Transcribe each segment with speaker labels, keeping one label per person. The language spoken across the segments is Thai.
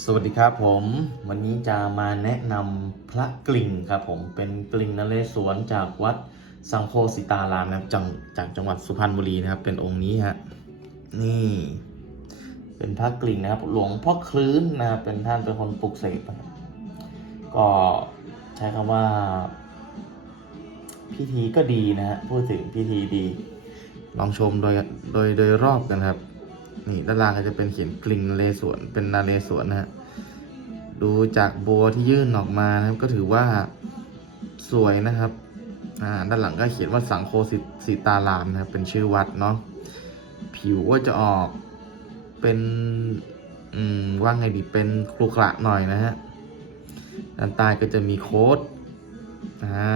Speaker 1: สวัสดีครับผมวันนี้จะมาแนะนำพระกลิ่งครับผมเป็นกลิ่งนเรศวรจากวัดสังโฆสิตารามนะครับจังจากจังหวัดสุพรรณบุรีนะครับ เป็นองค์นี้ฮะนี่ เป็นพระกลิ่งนะครับ หลวงพ่อคลื้นนะครับเป็นท่านเป็นคนปลุกเสกก็ใช้คำว่า พิธีก็ดีนะฮะพูดถึงพิธีดี ลองชมโดยโดยโดยรอบกันครับ นี่ด้านล่างก็จะเป็นเขียนกลิ่งนเรศวรเป็นนาเรศวรนะฮะดูจากบัวที่ยื่นออกมานะครับก็ถือว่าสวยนะครับอ่าด้านหลังก็เขียนว่าสังโฆสิสิตารามนะครับเป็นชื่อวัดเนาะผิวก็จะออกเป็นอืมว่าไงดีเป็นครุขระหน่อยนะฮะด้านใต้ก็จะมีโค้ดอ่า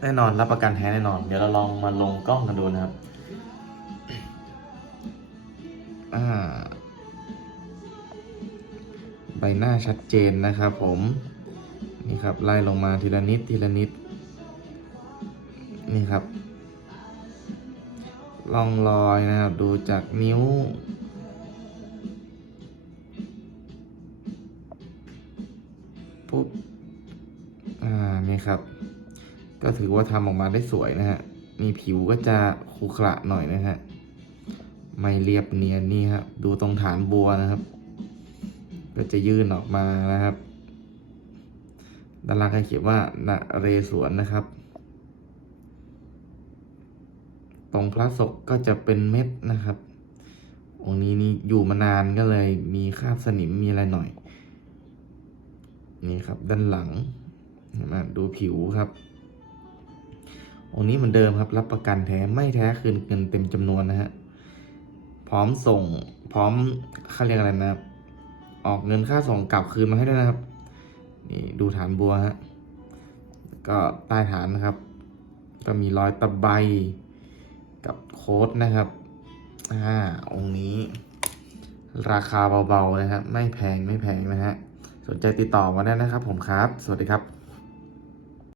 Speaker 1: แน่นอนรับประกันแท้แน่นอน เดี๋ยวเราลองมาลงกล้องกันดูนะครับ บหน้าชัดเจนนะครับผมนี่ครับไล่ลงมาทีละนิดทีละนิดนี่ครับล่องรอยนะครับดูจากนิ้ว ปุ๊บ อ่า นี่ครับ ก็ถือว่าทำออกมาได้สวยนะฮะ มีผิวก็จะขรุขระหน่อยนะฮะ ไม่เรียบเนียนนี่ครับ ดูตรงฐานบัวนะครับ ก็จะยื่นออกมานะครับ ด้านล่างก็เขียนว่านาเรศวรนะครับ ตรงพระศกก็จะเป็นเม็ดนะครับ องค์นี้นี่อยู่มานานก็เลยมีคราบสนิมมีอะไรหน่อย นี่ครับ ด้านหลังเห็นไหมดูผิวครับ องค์นี้เหมือนเดิมครับ รับประกันแท้ไม่แท้คืนเงินเต็มจำนวนนะฮะพร้อมส่งพร้อมค่าเรียกอะไรนะครับ ออกเงินค่าส่งกลับคืนมาให้ด้วยนะครับ นี่ดูฐานบัวฮะ ก็ใต้ฐานนะครับ ก็มีรอยตะไบกับโค้ดนะครับ อ่า องค์นี้ ราคาเบาๆนะครับ ไม่แพงไม่แพงนะฮะ สนใจติดต่อมาได้นะครับผมครับ สวัสดีครับ